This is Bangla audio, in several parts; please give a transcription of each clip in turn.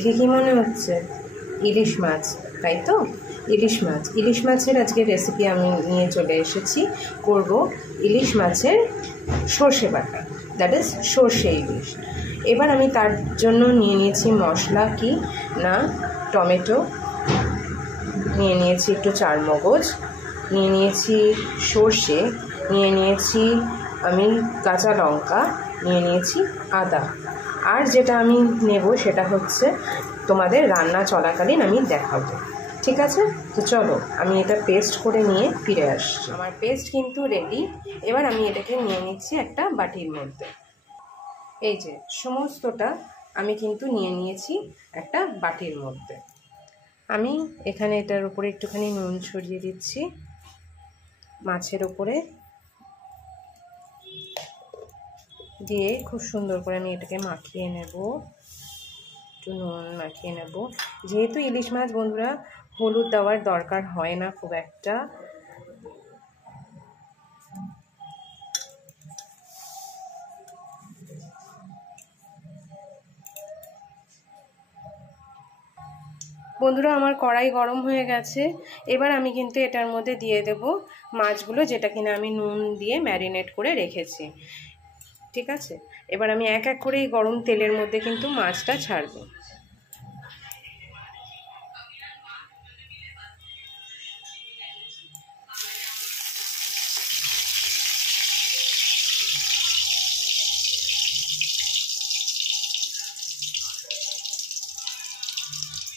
দেখে কি মনে হচ্ছে? ইলিশ মাছ, তাই তো? ইলিশ মাছের আজকে রেসিপি আমি নিয়ে চলে এসেছি। করব ইলিশ মাছের সর্ষে বাটা, দ্যাট ইজ সর্ষে ইলিশ। এবার আমি তার জন্য নিয়ে নিয়েছি মশলা কি না, টমেটো নিয়ে নিয়েছি, একটু চারমগজ নিয়ে নিয়েছি, সর্ষে নিয়ে নিয়েছি, আমি কাঁচা লঙ্কা নিয়ে নিয়েছি, আদা। আর যেটা আমি নেব সেটা হচ্ছে তোমাদের রান্না চলাকালীন আমি দেখাবো, ঠিক আছে? তো চলো আমি এটা পেস্ট করে নিয়ে ফিরে আসছি। আমার পেস্ট কিন্তু রেডি। এবার আমি এটাকে নিয়ে নিচ্ছি একটা বাটির মধ্যে। এই যে সমস্তটা আমি কিন্তু নিয়ে নিয়েছি একটা বাটির মধ্যে। আমি এখানে এটার উপরে একটুখানি নুন ছড়িয়ে দিচ্ছি, মাছের উপরে দিয়ে খুব সুন্দর করে আমি এটাকে মাখিয়ে নেব, একটু নুন মাখিয়ে নেব। যেহেতু ইলিশ মাছ বন্ধুরা হলুদ দেওয়ার দরকার হয় না খুব একটা। বন্ধুরা আমার কড়াই গরম হয়ে গেছে। এবার আমি কিন্তু এটার মধ্যে দিয়ে দেব মাছগুলো, যেটা কিনা আমি নুন দিয়ে ম্যারিনেট করে রেখেছি, ঠিক আছে? এবার আমি এক এক করে এই গরম তেলের মধ্যে কিন্তু মাছটা ছাড়বো।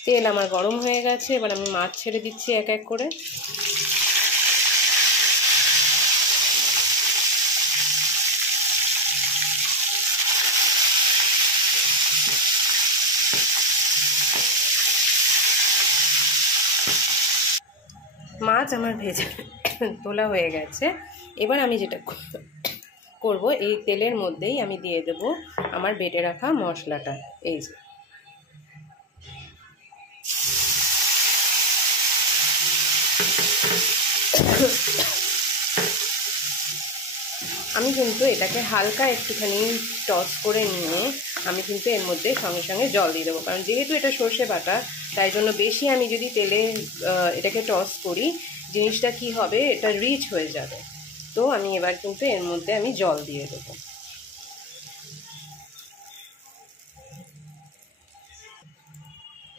তেল আমার গরম হয়ে গেছে, এবার আমি মাছ ছেড়ে দিচ্ছি এক এক করে। মাছ আমার ভেজে তোলা হয়ে গেছে। এবার আমি যেটা করব, এই তেলের মধ্যেই আমি দিয়ে দেব আমার বেটে রাখা মশলাটা। এই যে আমি কিন্তু এটাকে হালকা একটুখানি টস করে নিয়ে আমি কিন্তু এর মধ্যে সঙ্গে সঙ্গে জল দিয়ে দেবো, কারণ যেহেতু এটা সর্ষে বাটা তাই জন্য বেশি আমি যদি তেলে এটাকে টস করি জিনিসটা কি হবে, এটা রিচ হয়ে যাবে। তো আমি এবার কিন্তু এর মধ্যে আমি জল দিয়ে দেবো।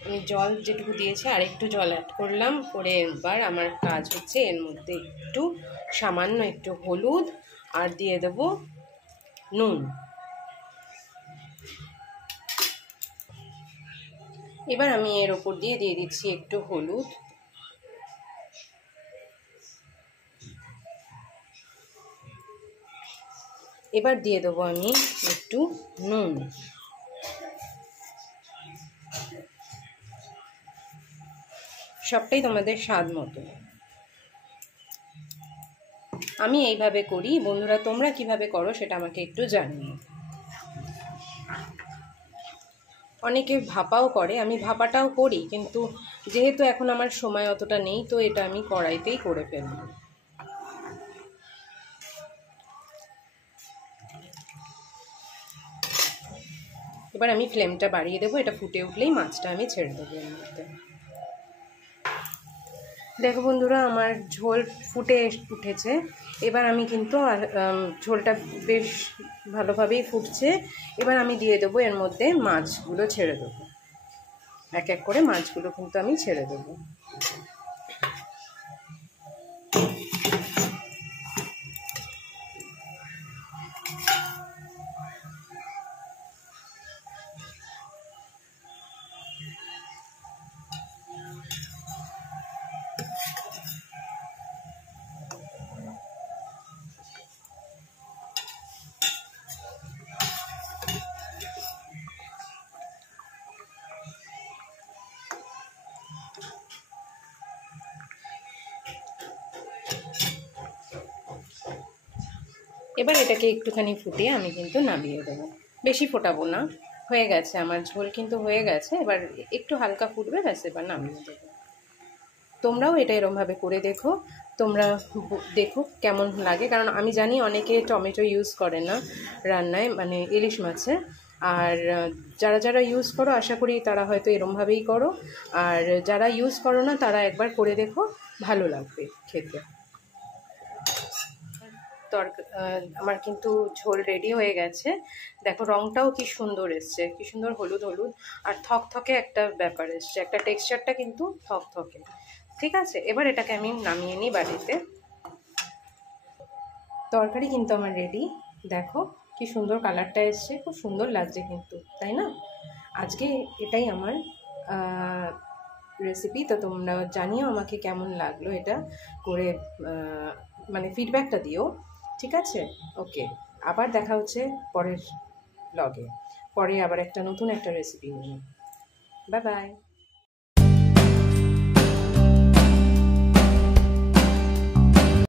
আমি জল যেটুকু দিয়েছি আর একটু জল অ্যাড করলাম, করে এবার আমার কাজ হচ্ছে এর মধ্যে একটু সামান্য একটু হলুদ আর দিয়ে দেব নুন। এবার আমি এর ওপর দিয়ে দিচ্ছি একটু হলুদ, এবার দিয়ে দেবো আমি একটু নুন। সবটাই তোমাদের স্বাদ মতো। আমি এইভাবে করি বন্ধুরা, তোমরা কিভাবে করো সেটা আমাকে একটু জানিও। অনেকে ভাপাও করে, আমি ভাপাটাও করি, কিন্তু যেহেতু এখন আমার সময় অতটা নেই তো এটা আমি কড়াইতেই করে ফেলব। এবার আমি ফ্লেমটা বাড়িয়ে দেবো, এটা ফুটে উঠলেই মাছটা আমি ছেড়ে দেবো এর মধ্যে। দেখো বন্ধুরা আমার ঝোল ফুটে উঠেছে। এবার আমি কিন্তু ঝোলটা বেশ ভালোভাবেই ফুটছে। এবার আমি দিয়ে দেবো এর মধ্যে মাছগুলো ছেড়ে দেবো, এক এক করে মাছগুলো কিন্তু আমি ছেড়ে দেবো। এবার এটাকে একটুখানি ফুটিয়ে আমি কিন্তু নামিয়ে দেবো, বেশি ফোটাবো না। হয়ে গেছে আমার ঝোল কিন্তু হয়ে গেছে, এবার একটু হালকা ফুটবে, ব্যাস এবার নামিয়ে দেবো। তোমরাও এটা এরমভাবে করে দেখো, তোমরা দেখো কেমন লাগে, কারণ আমি জানি অনেকে টমেটো ইউজ করে না রান্নায়, মানে ইলিশ মাছে। আর যারা যারা ইউজ করো আশা করি তারা হয়তো এরমভাবেই করো, আর যারা ইউজ করো না তারা একবার করে দেখো, ভালো লাগবে খেতে। আমার কিন্তু ঝোল রেডি হয়ে গেছে। দেখো রঙটাও কি সুন্দর এসছে, কি সুন্দর হলুদ হলুদ, আর থকথকে একটা ব্যাপার এসছে, একটা টেক্সচারটা কিন্তু থকথকে। ঠিক আছে, এবার এটাকে আমি নামিয়ে নিই বাড়িতে। তরকারি কিন্তু আমার রেডি। দেখো কি সুন্দর কালারটা এসছে, খুব সুন্দর লাগছে কিন্তু, তাই না? আজকে এটাই আমার রেসিপি। তো তোমরা জানিও আমাকে কেমন লাগলো এটা করে, মানে ফিডব্যাকটা দিও। ঠিক আছে, ওকে। আবার দেখা হচ্ছে পরের ব্লগে, পরে আবার একটা নতুন একটা রেসিপি নিয়ে। Bye bye.